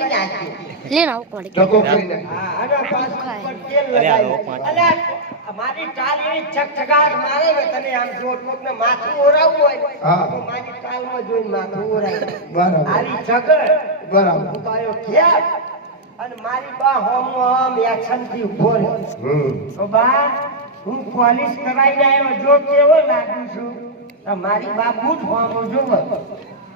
કરી નાખ્યું લેના ઉકવાડી ધક્કો કરીને હા અને પાછું ઉપર તેલ લગાવ્યું અલ્યા મારી ટાલ એવી ચકચકાટ મારે ને તને આમ જો કોકને માથું ઓરાવવું હોય હા. તો મારી ટાલમાં જોઈને માથું ઓરાય બરાબર આવી ઝગડ બરાબર હું તો આયો ક્યાં અને મારી બા હોમ એક્શન થી ઉભો રહ્યો તો બા હું પોલીસ કરાઈને આવ્યો જો કેવો લાગુ છું તો મારી બા બૂટ હોમો જોવો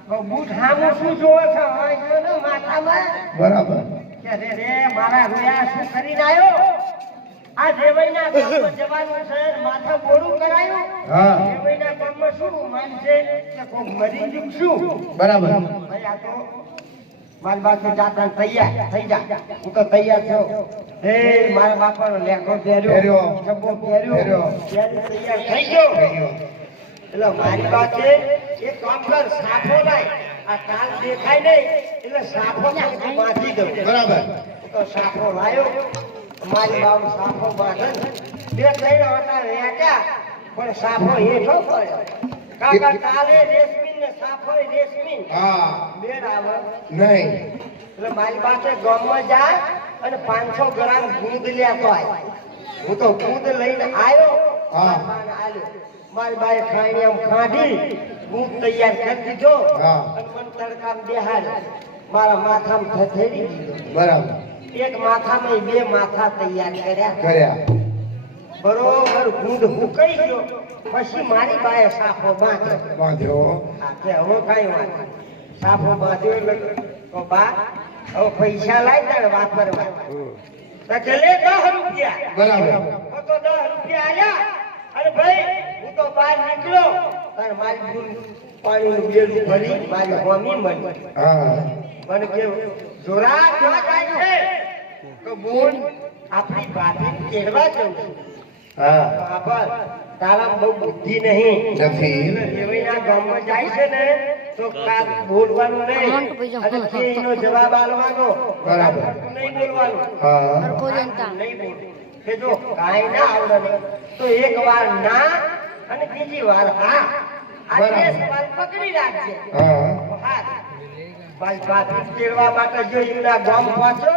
તો બૂટ હામો શું જોવો છો હોય જો ને માથામાં બરાબર કે રે મારા રોયા શું કરીને આવ્યો આ દેવઈના ગામમાં જવાનું છે માથા બોરું કરાયું હા. દેવઈના ગામમાં શું માનશે કે કોક મરી ગયું શું બરાબર ભાઈ આ તો મારા બાપને જાતા તૈયાર થઈ જા હું તો તૈયાર છું હે મારા બાપાનો લેખો પહેર્યો ચપ્પો પહેર્યો તૈયાર થઈ ગયો એટલે મારી પાસે એક કામ કર સાફો લાય આ તાલ દેખાય નહીં એટલે સાફો બાંધી દઉં બરાબર તો સાફો લાયો મારી બાપ સાફો બાંધે બે ત્રણ વટા રેટ્યા પણ સાફો હેઠો પડ્યો કાકા તાલે રેશમી ને સાફો રેશમી હા બેડ આવે નહીં એટલે મારી પાસે ગામમાં જાય અને 500 ગ્રામ દૂધ લેતો આય હું તો દૂધ લઈને આવ્યો હા. મારી બાએ ખાઈને આમ ખાધી દૂધ તૈયાર કરી દીધો હા. અને મને તડકામાં બેહાડ મારા માથામાં થથેડી દીધો બરાબર એક માથામાં બે માથા તૈયાર કર્યા કર્યા બરોબર દૂધ હુકાઈ ગયો પછી મારી બાએ સાફો બાંધ્યો બાંધ્યો આ કે હવે કઈ વાત સાફો બાંધ્યો એટલે તો બા હવે પૈસા લાવી તારે વાપરવા તો કે લે 10 રૂપિયા બરાબર તો 10 રૂપિયા આયા અરે ભાઈ હું તો બહાર નીકળ્યો અને મારી ગુણ પાણીનું બેડું ભરી મારી હોમી મળી હા મને કે જોરા ક્યાં જાય છે તો બોલ આપણી ભાભી કેળવા જઉં છું હા આભાર તારા બહુ બુદ્ધિ નહીં નથી રેવઈના ગામમાં જાય છે ને તો કાક બોલવાનું નહીં અને તે એનો જવાબ આલવાનો બરાબર. નહીં બોલવાનું હા નહીં બોલ કે જો કાંઈ ના આવડે ને તો એક વાર ના અને બીજી વાર હા આ બે સવાલ પકડી રાખજે હા હા ભાઈ ભાભી કેળવા માટે જો એમના ગામ પહોંચો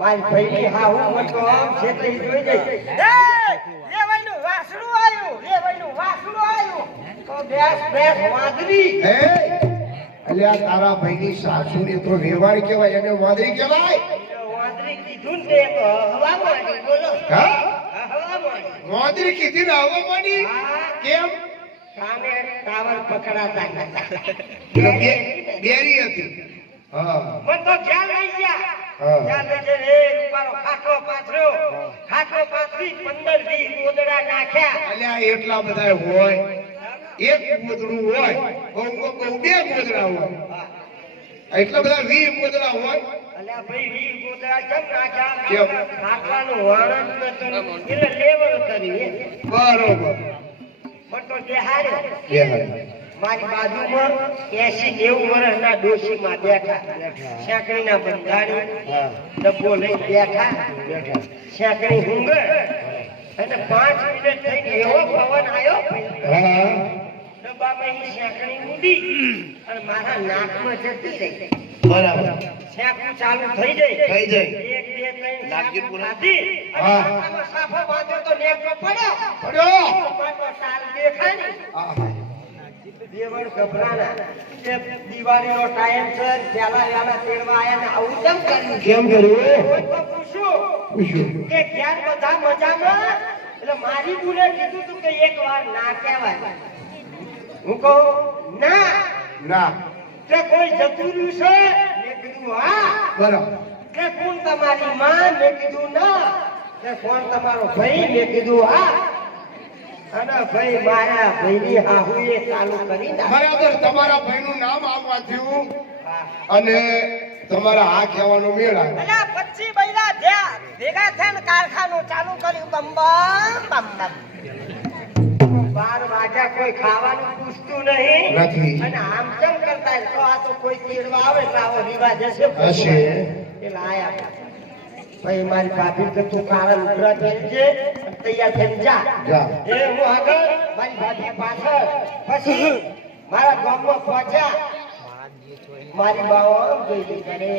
મારી ભાઈની હા હું મોટો આમ છે તો ઈ જોઈ જઈ લેવાઈનું વાસણું આવ્યું તો બેસ વાંદરી એ અલ્યા તારા ભાઈની સાસુને તો વેવાણ કહેવાય એને વાંદરી કહેવાય વાંદરી કીધું ને તે તો હવા માંડી બોલો હા હવા માંડી વાંદરી કીધી ને આવવા માંડી કેમ સામે ટાવર પકડાતા નતા બેરી હતી હા મન તો ખ્યાલ નહીં ગયા હા. ખ્યાલ નહીં છે રે રૂપારો ખાટો પાથર્યો ખાટો પાથરી 15-20 ગોદડા નાખ્યા અલ્યા એટલા બધા હોય એક ગોદડું હોય બહુ બે ગોદડા હોય એટલા બધા 20 ગોદડા હોય અલ્યા ભાઈ 20 ગોદડા કેમ નાખ્યા કેમ? ખાટલાનું વરણ નતું એટલે લેવલ કરી બરોબર પણ તો બેહાડ્યો બેહાડ્યો. મારી બાજુમાં 80-90 વર્ષના ડોશીમાં બેઠા શેકડીના બંધાણી હા ડબ્બો લઈને બેઠા બેઠા શેકડી હુંગે અને 5 મિનિટ થઈને એવો પવન આવ્યો હા ડબ્બામાં ઈ શેકડી ઊંડી અને મારા નાકમાં જતી રહી બરાબર શેકવું ચાલુ થઈ જાય થઈ જાય. 1 2 3 શેકવું ખાધી અને હા. માથામાં સાફો બાંધ્યો તો નેકળો પડ્યો પડ્યો પાછો તાલ દેખાય ને આહા. દેવળ ગભરાના કે દિવાળીનો ટાઈમ છે પેલા વેલા તેડવા આયા ને આવું કેમ કર્યું કેમ કર્યું કોઈ તો પૂછ્યું પૂછ્યું કે ક્યાં બધા મજામાં એટલે મારી બુલે કીધું તું કે એક વાર ના કહેવાય હું કહું ના ના કે કોઈ જતું રહ્યું છે મેં કીધું હા બરાબર કે કોણ તમારી માં મેં કીધું ના કે કોણ તમારો ભાઈ મેં કીધું હા અને ભાઈ મારા ભાઈની હાહુએ ચાલુ કરી નાખી. બરાબર તમારા ભાઈનું નામ આવવા થયું અને તમારા આ કહેવાનો મેળ આવ્યો અલા 25 બૈરા ભેગા થઈને કારખાનું ચાલુ કર્યું બમ બમ 12 વાગ્યા કોઈ ખાવાનું પૂછતું નહીં નથી. અને આમ કેમ કરતા તો આ તો કોઈ તેડવા આવે તો આવો રિવાજ હશે હશે. એટલે આયા ભાઈ મારી ભાભી કે તું કાળા લુગડા પહેરજે અને તૈયાર થઈને જા જા. એ હું આગળ મારી ભાભી પાછળ પછી મારા ગામમાં પહોંચ્યા મારી બાવા ગઈ કરે